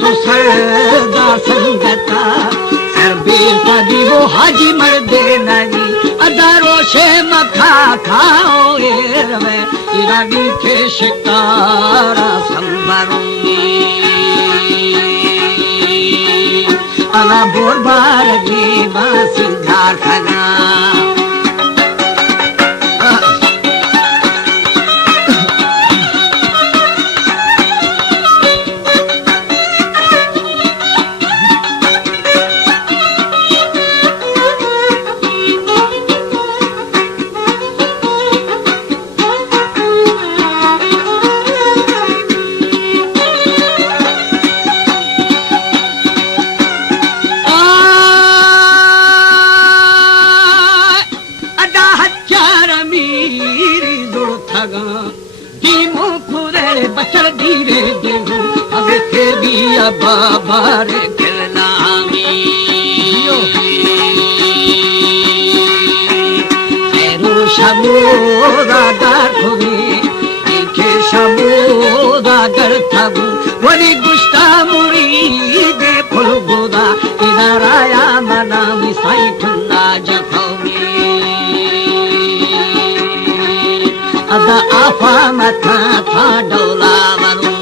तो सरदा संगता सर बेटा दी वो हाजी मर्दे नहीं अदारो शे मथा खाओ एरवे इरानी थे शिकारा संबरूंगी अला बोर बारगी बासिंगार खगा बाबारे खिलनामी तेरू शबूरा दाखुगी इनके शबूरा गर्थबू वली गुस्ता मुरी दे फुलगुदा इनाराया मना विसाई ठुन्ना जफोगी अदा आफा मथा था डोला वरू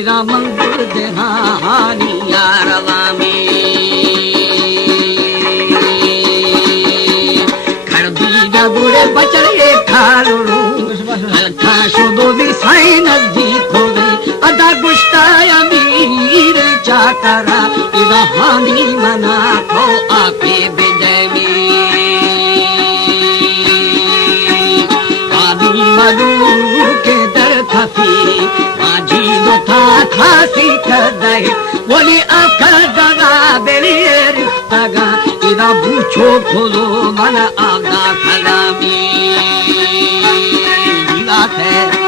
इरा मंगुर देहानी यारवा में खड़बीजा बुरे बचड़े खालू हल्का शुदो भी साई नजदीक हो गई अदा गुस्ता अमीर चाकरा इरा हानी मना को आपे विजय में आदि मधु के दर खफी था खासी कदय वली अकदगा बेलियर तगा इरा बुछो खोलो मन आगा खलामी बात है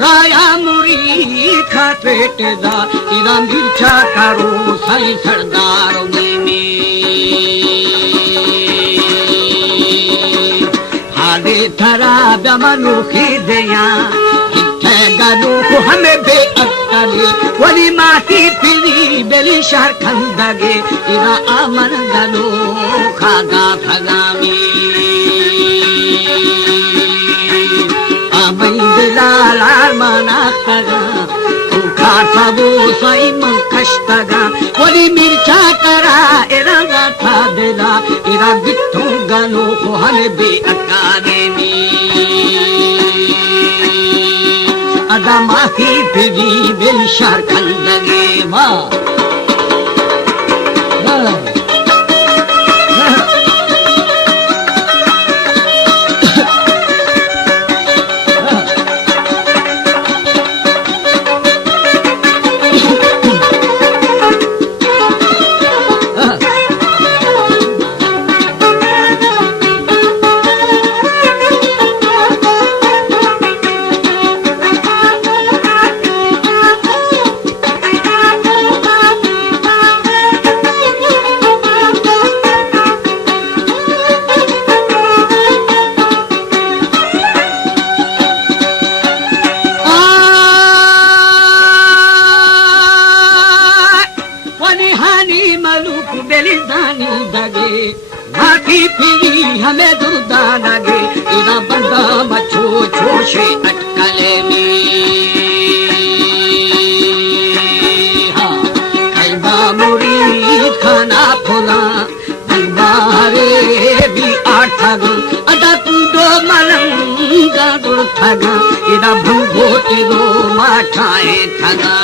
राया मुरी खपेट दा इरा मिर्चा करो साई सरदार में हाले थरा बमनु खिदया इथे गनु को हमें बेअक्कली वली माटी पिरी बेली शहर खंदगे इरा अमन गनु खादा फगामी लाल मना करा उखा सबो सई मंकष्टगा वली मिर्चा करा एरा गाथा देला एरा बिट्ठू गनो को हले बे अकादेमी अदा माफी फिरी बेल शहर खंदगे वाह काफी पी हमें दुर्दा लगे इरा बंदा मछो छोशे अटकले में हाँ कलबा मुरीद खाना फुला दरबारे भी आठग अदा कुदो मलंगा दुर ठगा इरा भूगोटे दो माठाए ठगा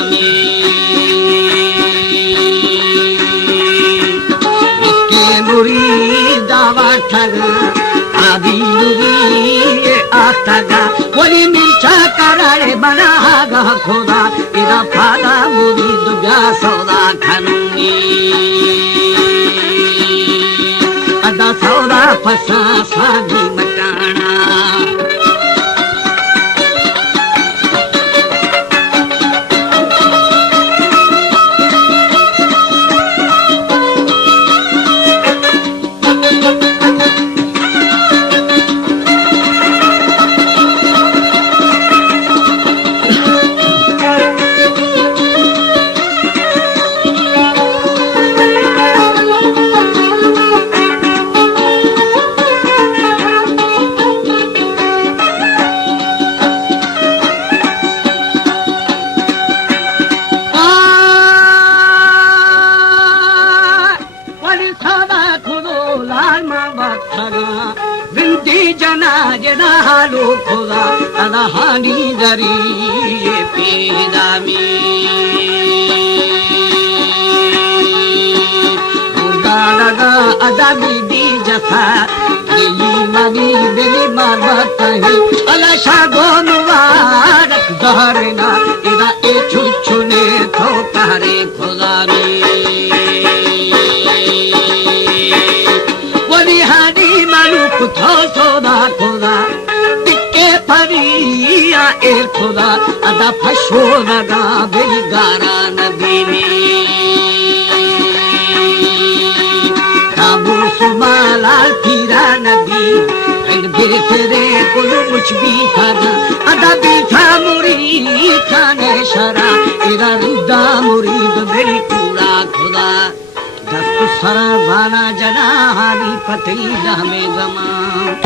मुरीदावा ठगा आबी मुरी आठगा वली मिर्चा करारे बनागा खुदा इरा फादा मुरीद ब्या सौदा खनुनी अदा सौदा फसा सादी मटाना खुदा अनहानी दरी पेदामी खुदा लगा अदाबी दी जथा दिली मगी दिली मारबत है अला शागो मुबारक दहरना इदा ए छुछुने थो तारे खुदा में वली हानी मालूक थो सोदा खुदा परिया एर खुदा अदा फशो लगा बेगारा नबी में काबू सुमाला तीरा नबी रंग बेफरे कुल कुछ भी था अदा भी था मुरीद खाने शरा इरा रिदा मुरीद मेरी पूरा खुदा दस्त सरा भाना जना हारी पति हमें गमा